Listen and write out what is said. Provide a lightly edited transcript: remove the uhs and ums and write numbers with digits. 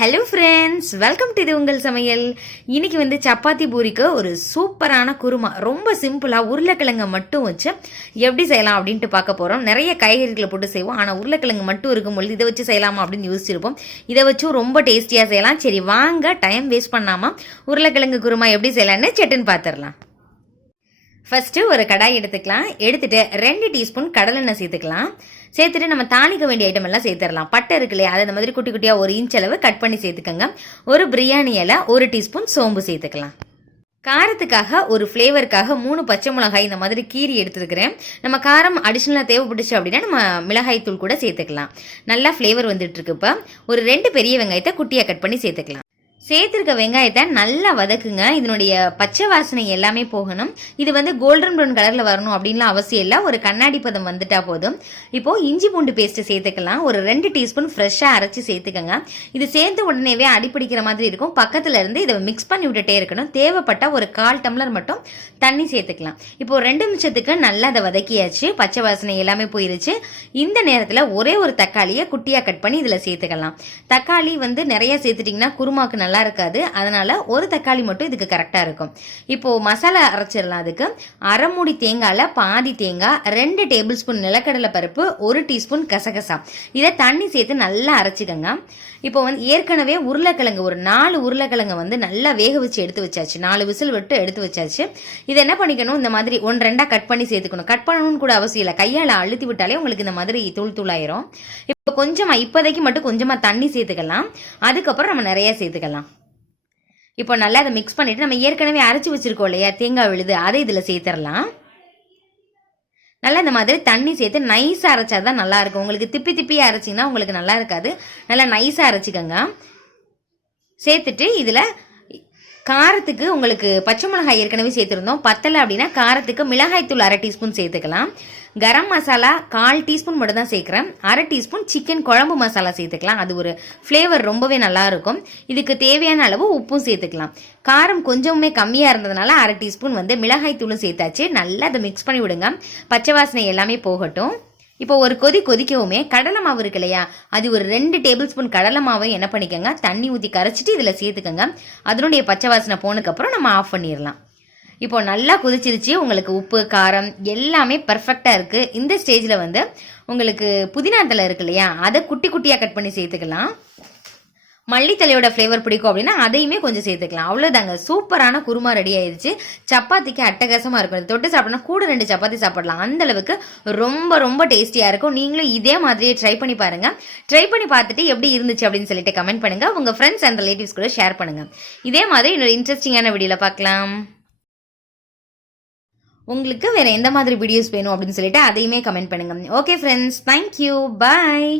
Hello friends, welcome to இது உங்கள் சமையல். இன்னைக்கு வந்து சப்பாத்தி பூரிக்கு ஒரு சூப்பரான குருமா, ரொம்ப சிம்பிளாக உருளைக்கிழங்கை மட்டும் வச்சு எப்படி செய்யலாம் அப்படின்ட்டு பார்க்க போகிறோம். நிறைய காய்கறிகளை போட்டு செய்வோம், ஆனால் உருளைக்கிழங்கு மட்டும் இருக்கும்பொழுது இதை வச்சு செய்யலாமா அப்படின்னு யோசிச்சிருப்போம். இதை வச்சும் ரொம்ப டேஸ்டியாக செய்யலாம். சரி வாங்க, டைம் வேஸ்ட் பண்ணாமல் உருளைக்கிழங்கு குருமா எப்படி செய்யலான்னு சட்டுன்னு பார்த்துடலாம். ஃபஸ்ட்டு ஒரு கடாய் எடுத்துக்கலாம். எடுத்துட்டு 2 டீஸ்பூன் கடலெண்ணெய் சேர்த்துக்கலாம். சேர்த்துட்டு நம்ம தாளிக்க வேண்டிய ஐட்டம் எல்லாம் சேர்த்துடலாம். பட்டை இருக்கு இல்லையா, அதை இந்த மாதிரி குட்டி குட்டியாக 1 இன்ச் அளவு கட் பண்ணி சேர்த்துக்கோங்க. ஒரு பிரியாணி இலை, 1 டீஸ்பூன் சோம்பு சேர்த்துக்கலாம். காரத்துக்காக ஒரு ஃப்ளேவருக்காக 3 பச்சை மிளகாய் இந்த மாதிரி கீரி எடுத்துருக்கிறேன். நம்ம காரம் அடிஷ்னலாக தேவைப்பட்டுச்சு அப்படின்னா நம்ம மிளகாய் தூள் கூட சேர்த்துக்கலாம். நல்லா ஃப்ளேவர் வந்துட்டு இருக்கு. இப்போ ஒரு 2 பெரிய வெங்காயத்தை குட்டியாக கட் பண்ணி சேர்த்துக்கலாம். சேர்த்துருக்க வெங்காயத்தை நல்லா வதக்குங்க. இதனுடைய பச்சை வாசனை எல்லாமே போகணும். இது வந்து கோல்டன் ப்ரௌன் கலரில் வரணும் அப்படின்லாம் அவசியம் இல்லை. ஒரு கண்ணாடி பதம் வந்துட்டா போதும். இப்போது இஞ்சி பூண்டு பேஸ்ட்டு சேர்த்துக்கலாம். ஒரு 2 டீஸ்பூன் ஃப்ரெஷ்ஷாக அரைச்சி சேர்த்துக்கங்க. இது சேர்த்து உடனேவே அடிப்பிடிக்கிற மாதிரி இருக்கும். பக்கத்தில் இருந்து இதை மிக்ஸ் பண்ணி விட்டுட்டே இருக்கணும். தேவைப்பட்ட ஒரு 1/4 டம்ளர் மட்டும் தண்ணி சேர்த்துக்கலாம். இப்போது 2 நிமிஷத்துக்கு நல்லா அதை வதக்கியாச்சு. பச்சை வாசனை எல்லாமே போயிருச்சு. இந்த நேரத்தில் ஒரே ஒரு தக்காளியை குட்டியாக கட் பண்ணி இதில் சேர்த்துக்கலாம். தக்காளி வந்து நிறைய சேர்த்துட்டிங்கன்னா குருமாக்கு நல்லா இருக்காது. அதனால ஒரு தக்காளி மட்டும் இதுக்கு கரெக்டா இருக்கும். இப்போ மசாலா அரைச்சிடலாம். அதுக்கு அரை மூடி தேங்காயில பாதி தேங்காய், 2 டேபிள் ஸ்பூன் நிலக்கடலை பருப்பு, 1 டீஸ்பூன் கசகசா, இதை தண்ணி சேர்த்து நல்லா அரைச்சிக்கங்க. இப்போ வந்து ஏற்கனவே உருளைக்கிழங்கு ஒரு 4 உருளைக்கிழங்கு வந்து நல்லா வேக வச்சு எடுத்து வச்சாச்சு. 4 விசில் விட்டு எடுத்து வச்சாச்சு. இதை என்ன பண்ணிக்கணும், இந்த மாதிரி 1-2 கட் பண்ணி சேர்த்துக்கணும். கட் பண்ணணும்னு கூட அவசியம் இல்லை, கையால் அழுத்தி விட்டாலே உங்களுக்கு இந்த மாதிரி தூள் தூளாயிரும். இப்போ கொஞ்சமாக இப்போதைக்கு மட்டும் கொஞ்சமாக தண்ணி சேர்த்துக்கலாம். அதுக்கப்புறம் நம்ம நிறைய சேர்த்துக்கலாம். இப்போ நல்லா அதை மிக்ஸ் பண்ணிட்டு நம்ம ஏற்கனவே அரைச்சி வச்சிருக்கோம் இல்லையா தேங்காய் விழுது, அதை இதில் சேர்த்துடலாம். நல்லா இந்த மாதிரி தண்ணி சேர்த்து நைஸாக அரைச்சா தான் நல்லா இருக்கும். உங்களுக்கு திப்பி திப்பியாக அரைச்சிங்கன்னா உங்களுக்கு நல்லா இருக்காது. நல்லா நைஸாக அரைச்சிக்கோங்க. சேர்த்துட்டு இதில் காரத்துக்கு உங்களுக்கு பச்சை மிளகாய் ஏற்கனவே சேர்த்துருந்தோம். பத்தலை அப்படின்னா காரத்துக்கு மிளகாய் தூள் 1/2 டீஸ்பூன் சேர்த்துக்கலாம். கரம் மசாலா 1/4 டீஸ்பூன் மட்டும் தான் சேர்க்குறேன். 1/2 டீஸ்பூன் சிக்கன் குழம்பு மசாலா சேர்த்துக்கலாம். அது ஒரு ஃப்ளேவர் ரொம்பவே நல்லா இருக்கும். இதுக்கு தேவையான அளவு உப்பும் சேர்த்துக்கலாம். காரம் கொஞ்சமே கம்மியாக இருந்ததுனால 1/2 டீஸ்பூன் வந்து மிளகாய் தூளும் சேர்த்தாச்சு. நல்லா அதை மிக்ஸ் பண்ணி விடுங்க. பச்சை வாசனை எல்லாமே போகட்டும். இப்போ ஒரு கொதிக்கவுமே கடலை மாவு இருக்கு இல்லையா, அது ஒரு 2 டேபிள் ஸ்பூன் கடலை மாவை என்ன பண்ணிக்கோங்க, தண்ணி ஊற்றி கரைச்சிட்டு இதில் சேர்த்துக்கோங்க. அதனுடைய பச்சை வாசனை போனதுக்கப்புறம் நம்ம ஆஃப் பண்ணிடலாம். இப்போ நல்லா கொதிச்சிருச்சு. உங்களுக்கு உப்பு காரம் எல்லாமே பர்ஃபெக்டாக இருக்குது. இந்த ஸ்டேஜில் வந்து உங்களுக்கு புதினா தழை இருக்கு இல்லையா, அதை குட்டி குட்டியாக கட் பண்ணி சேர்த்துக்கலாம். மல்லித்தலையோட ஃப்ளேவர் பிடிக்கும் அப்படின்னா அதையுமே கொஞ்சம் சேர்த்துக்கலாம். அவ்வளோதாங்க, சூப்பரான குருமா ரெடி ஆயிடுச்சு. சப்பாத்திக்கு அட்டகாசமாக இருக்கும். தொட்டு சாப்பிட்டோம்னா கூட 2 சப்பாத்தி சாப்பிடலாம். அந்த அளவுக்கு ரொம்ப ரொம்ப டேஸ்டியாக இருக்கும். நீங்களும் இதே மாதிரியே ட்ரை பண்ணி பாருங்க. ட்ரை பண்ணி பார்த்துட்டு எப்படி இருந்துச்சு அப்படின்னு சொல்லிட்டு கமெண்ட் பண்ணுங்க. உங்க ஃப்ரெண்ட்ஸ் அண்ட் ரிலேட்டிவ்ஸ் கூட ஷேர் பண்ணுங்க. இதே மாதிரி இன்னொரு இன்ட்ரெஸ்டிங்கான வீடியோவில் பார்க்கலாம். உங்களுக்கு வேற எந்த மாதிரி வீடியோஸ் வேணும் அப்படின்னு சொல்லிட்டு அதையுமே கமெண்ட் பண்ணுங்க. ஓகே ஃப்ரெண்ட்ஸ், தேங்க்யூ, பாய்.